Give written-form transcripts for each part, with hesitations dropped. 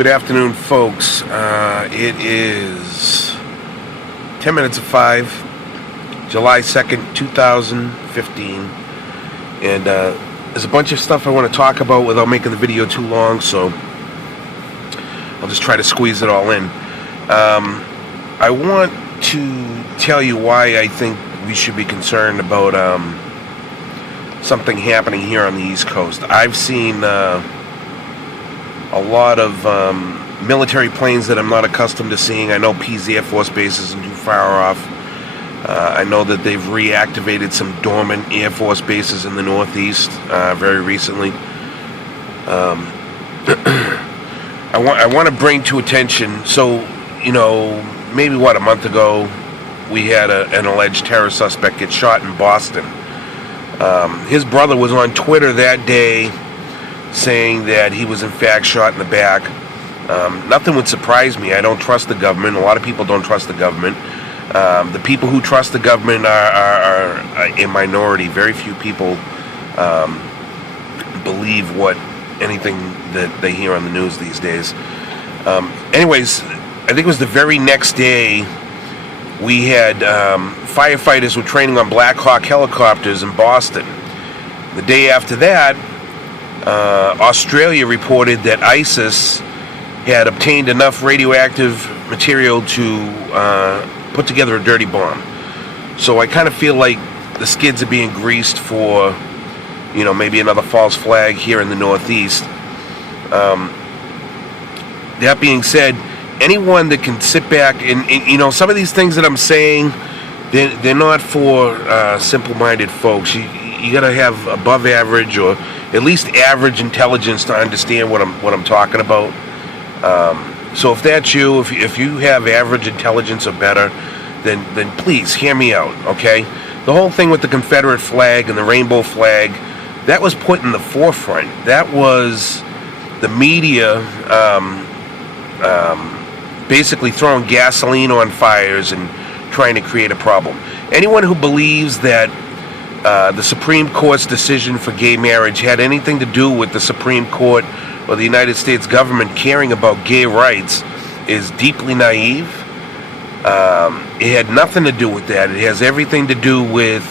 Good afternoon, folks. It is 10 minutes of 5, July 2nd, 2015. And there's a bunch of stuff I want to talk about without making the video too long, so I'll just try to squeeze it all in. I want to tell you why I think we should be concerned about something happening here on the East Coast. I've seen a lot of military planes that I'm not accustomed to seeing. I know Pease Air Force Base isn't too far off. I know that they've reactivated some dormant Air Force bases in the Northeast very recently. I want to bring to attention, so, you know, maybe a month ago, we had an alleged terror suspect get shot in Boston. His brother was on Twitter that day saying that he was in fact shot in the back. Nothing would surprise me. I don't trust the government. A lot of people don't trust the government. The people who trust the government are a minority. Very few people believe anything that they hear on the news these days. Anyways, I think it was the very next day we had firefighters were training on Black Hawk helicopters in Boston. The day after that, Australia reported that ISIS had obtained enough radioactive material to put together a dirty bomb. So I kind of feel like the skids are being greased for, you know, maybe another false flag here in the Northeast. That being said, anyone that can sit back and you know, some of these things that I'm saying, they're not for simple-minded folks. You got to have above average or at least average intelligence to understand what I'm talking about. So if that's you, if you have average intelligence or better, then please hear me out, okay? The whole thing with the Confederate flag and the rainbow flag, that was put in the forefront. That was the media basically throwing gasoline on fires and trying to create a problem. Anyone who believes that the Supreme Court's decision for gay marriage had anything to do with the Supreme Court or the United States government caring about gay rights is deeply naive. It had nothing to do with that. It has everything to do with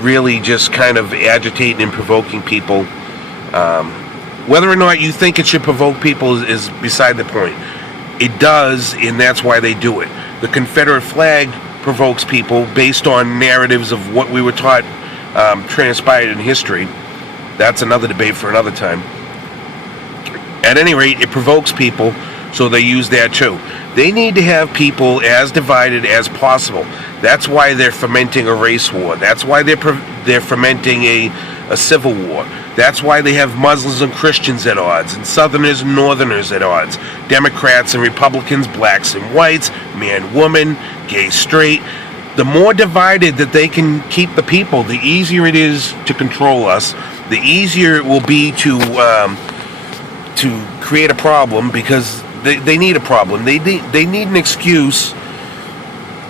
really just kind of agitating and provoking people. Whether or not you think it should provoke people is beside the point. It does, and that's why they do it. The Confederate flag provokes people based on narratives of what we were taught transpired in history. That's another debate for another time. At any rate, it provokes people, so they use that too. They need to have people as divided as possible. That's why they're fomenting a race war. That's why they're fomenting a civil war. That's why they have Muslims and Christians at odds, and Southerners and Northerners at odds, Democrats and Republicans, blacks and whites, man, woman, gay, straight. The more divided that they can keep the people, the easier it is to control us. The easier it will be to create a problem, because they need a problem. They need an excuse.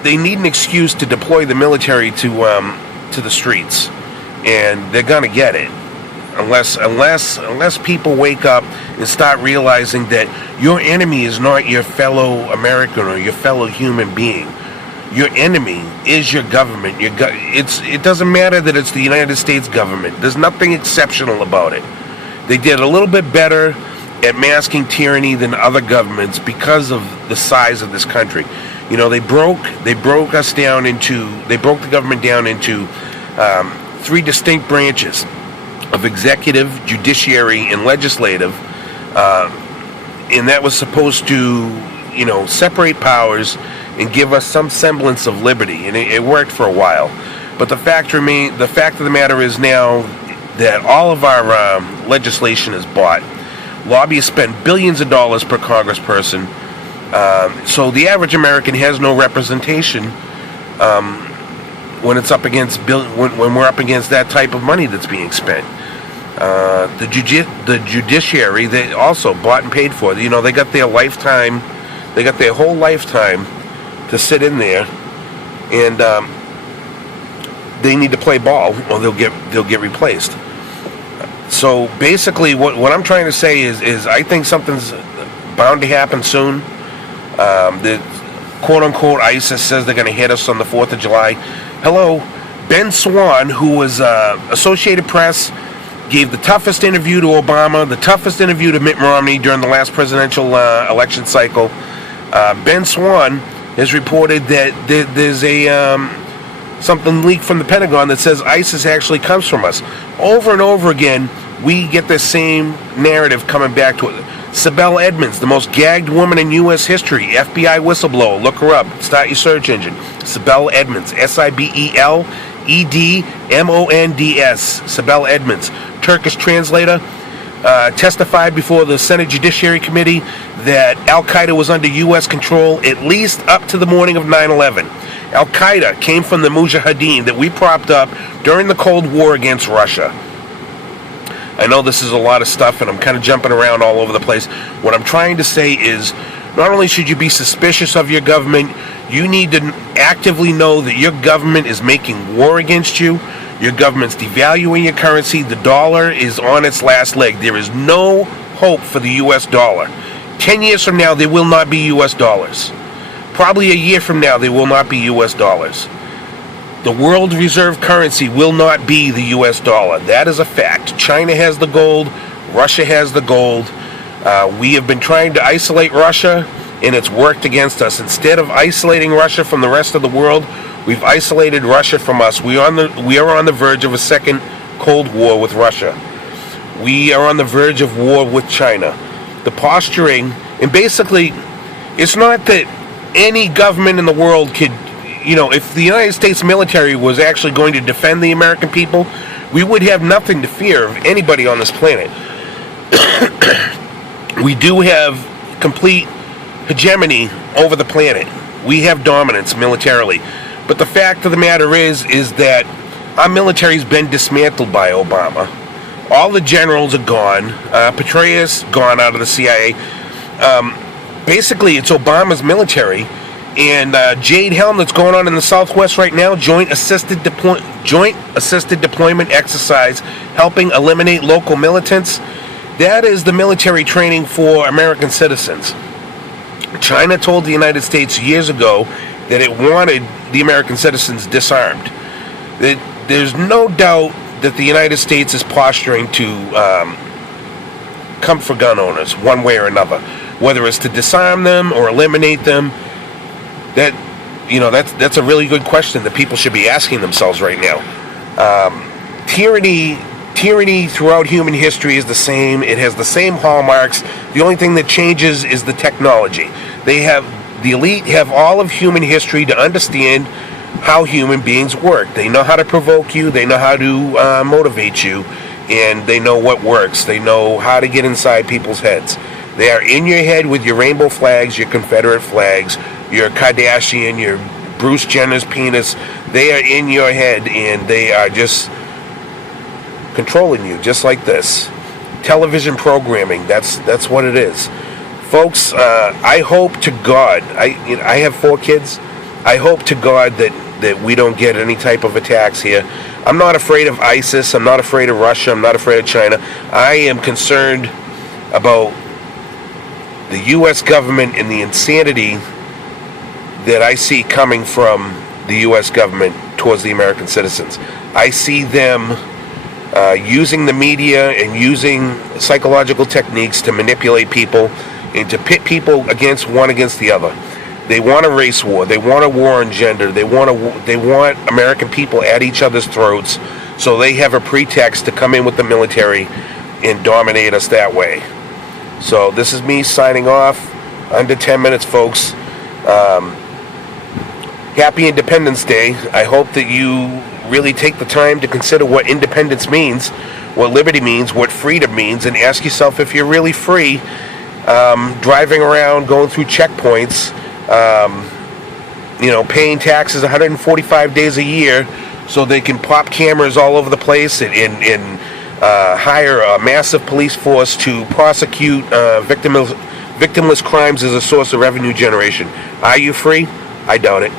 They need an excuse to deploy the military to the streets, and they're gonna get it. Unless people wake up and start realizing that your enemy is not your fellow American or your fellow human being. Your enemy is your government. It doesn't matter that it's the United States government. There's nothing exceptional about it. They did a little bit better at masking tyranny than other governments because of the size of this country. You know, they broke the government down into 3 distinct branches of executive, judiciary, and legislative, and that was supposed to, you know, separate powers and give us some semblance of liberty, and it worked for a while. But the fact of the matter is now that all of our legislation is bought. Lobbyists spend billions of dollars per congressperson, so the average American has no representation when it's up against when we're up against that type of money that's being spent. The judiciary, they also bought and paid for. You know, they got their lifetime, they got their whole lifetime to sit in there, and they need to play ball, or they'll get replaced. So basically, what I'm trying to say is I think something's bound to happen soon. The quote-unquote ISIS says they're going to hit us on the 4th of July. Hello, Ben Swan, who was Associated Press, gave the toughest interview to Obama, the toughest interview to Mitt Romney during the last presidential election cycle. Ben Swan has reported that there's something leaked from the Pentagon that says ISIS actually comes from us. Over and over again, we get this same narrative coming back to it. Sibel Edmonds, the most gagged woman in U.S. history, FBI whistleblower. Look her up. Start your search engine. Sibel Edmonds, Sibeledmonds. Sibel Edmonds, Turkish translator, testified before the Senate Judiciary Committee that Al-Qaeda was under U.S. control at least up to the morning of 9/11. Al-Qaeda came from the Mujahideen that we propped up during the Cold War against Russia. I know this is a lot of stuff and I'm kind of jumping around all over the place. What I'm trying to say is, not only should you be suspicious of your government, you need to actively know that your government is making war against you. Your government's devaluing your currency. The dollar is on its last leg. There is no hope for the U.S. dollar. 10 years from now, there will not be U.S. dollars. Probably a year from now, there will not be U.S. dollars. The world reserve currency will not be the U.S. dollar. That is a fact. China has the gold. Russia has the gold. We have been trying to isolate Russia, and it's worked against us. Instead of isolating Russia from the rest of the world, we've isolated Russia from us. We are on the verge of a second Cold War with Russia. We are on the verge of war with China. The posturing, and basically, it's not that any government in the world could, if the United States military was actually going to defend the American people, we would have nothing to fear of anybody on this planet. We do have complete hegemony over the planet. We have dominance militarily. But the fact of the matter is that our military's been dismantled by Obama. All the generals are gone. Petraeus gone out of the CIA. Basically, it's Obama's military. And Jade Helm that's going on in the Southwest right now, joint assisted deployment exercise, helping eliminate local militants. That is the military training for American citizens. China told the United States years ago that it wanted the American citizens disarmed. There's no doubt that the United States is posturing to come for gun owners one way or another, whether it's to disarm them or eliminate them. That's a really good question that people should be asking themselves right now. Tyranny throughout human history is the same. It has the same hallmarks. The only thing that changes is the technology. The elite have all of human history to understand how human beings work. They know how to provoke you. They know how to motivate you, and they know what works. They know how to get inside people's heads. They are in your head with your rainbow flags, your Confederate flags, your Kardashian, your Bruce Jenner's penis. They are in your head, and they are just controlling you, just like this. Television programming, that's what it is. Folks, I hope to God, I have 4 kids. I hope to God that we don't get any type of attacks here. I'm not afraid of ISIS. I'm not afraid of Russia. I'm not afraid of China. I am concerned about the U.S. government and the insanity that I see coming from the U.S. government towards the American citizens. I see them using the media and using psychological techniques to manipulate people and to pit people one against the other. They want a race war. They want a war on gender. They want American people at each other's throats, so they have a pretext to come in with the military and dominate us that way. So this is me signing off. Under 10 minutes, folks. Happy Independence Day. I hope that you really take the time to consider what independence means, what liberty means, what freedom means, and ask yourself if you're really free driving around, going through checkpoints, paying taxes 145 days a year so they can pop cameras all over the place and hire a massive police force to prosecute victimless crimes as a source of revenue generation. Are you free? I doubt it.